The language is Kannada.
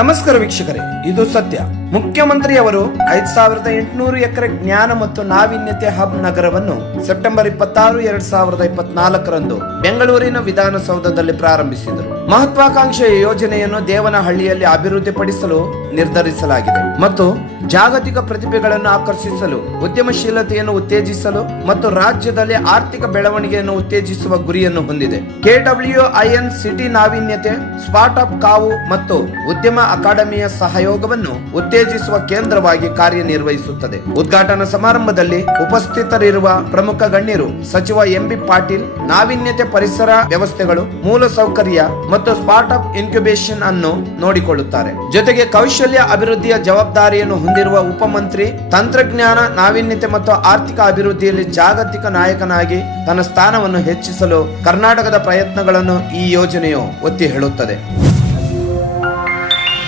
ನಮಸ್ಕಾರ ವೀಕ್ಷಕರೇ, ಇದು ಸತ್ಯ. ಮುಖ್ಯಮಂತ್ರಿಯವರು 5800 ಎಕರೆ ಜ್ಞಾನ ಮತ್ತು ನಾವೀನ್ಯತೆ ಹಬ್ ನಗರವನ್ನು ಸೆಪ್ಟೆಂಬರ್ 26, 2024ರಂದು ಬೆಂಗಳೂರಿನ ವಿಧಾನಸೌಧದಲ್ಲಿ ಪ್ರಾರಂಭಿಸಿದರು. ಮಹತ್ವಾಕಾಂಕ್ಷೆಯ ಯೋಜನೆಯನ್ನು ದೇವನಹಳ್ಳಿಯಲ್ಲಿ ಅಭಿವೃದ್ಧಿಪಡಿಸಲು ನಿರ್ಧರಿಸಲಾಗಿದೆ ಮತ್ತು ಜಾಗತಿಕ ಪ್ರತಿಭೆಗಳನ್ನು ಆಕರ್ಷಿಸಲು, ಉದ್ಯಮಶೀಲತೆಯನ್ನು ಉತ್ತೇಜಿಸಲು ಮತ್ತು ರಾಜ್ಯದಲ್ಲಿ ಆರ್ಥಿಕ ಬೆಳವಣಿಗೆಯನ್ನು ಉತ್ತೇಜಿಸುವ ಗುರಿಯನ್ನು ಹೊಂದಿದೆ. KWIN ಸಿಟಿ ನಾವೀನ್ಯತೆ, ಸ್ಟಾರ್ಟ್ಅಪ್ ಕಾವು ಮತ್ತು ಉದ್ಯಮ ಅಕಾಡೆಮಿಯ ಸಹಯೋಗವನ್ನು ಉತ್ತೇಜಿಸುವ ಕೇಂದ್ರವಾಗಿ ಕಾರ್ಯನಿರ್ವಹಿಸುತ್ತದೆ. ಉದ್ಘಾಟನಾ ಸಮಾರಂಭದಲ್ಲಿ ಉಪಸ್ಥಿತರಿರುವ ಪ್ರಮುಖ ಗಣ್ಯರು ಸಚಿವ MB ಪಾಟೀಲ್ ನಾವೀನ್ಯತೆ, ಪರಿಸರ ವ್ಯವಸ್ಥೆಗಳು, ಮೂಲಸೌಕರ್ಯ ಮತ್ತು ಸ್ಟಾರ್ಟ್ಅಪ್ ಇನ್ಕ್ಯುಬೇಷನ್ ಅನ್ನು ನೋಡಿಕೊಳ್ಳುತ್ತಾರೆ. ಜೊತೆಗೆ ಕೌಶಲ್ಯ ಅಭಿವೃದ್ಧಿಯ ಜವಾಬ್ದಾರಿಯನ್ನು ಹೊಂದಿರುವ ಉಪಮಂತ್ರಿ ತಂತ್ರಜ್ಞಾನ, ನಾವೀನ್ಯತೆ ಮತ್ತು ಆರ್ಥಿಕ ಅಭಿವೃದ್ಧಿಯಲ್ಲಿ ಜಾಗತಿಕ ನಾಯಕನಾಗಿ ತನ್ನ ಸ್ಥಾನವನ್ನು ಹೆಚ್ಚಿಸಲು ಕರ್ನಾಟಕದ ಪ್ರಯತ್ನಗಳನ್ನು ಈ ಯೋಜನೆಯು ಒತ್ತಿ ಹೇಳುತ್ತದೆ.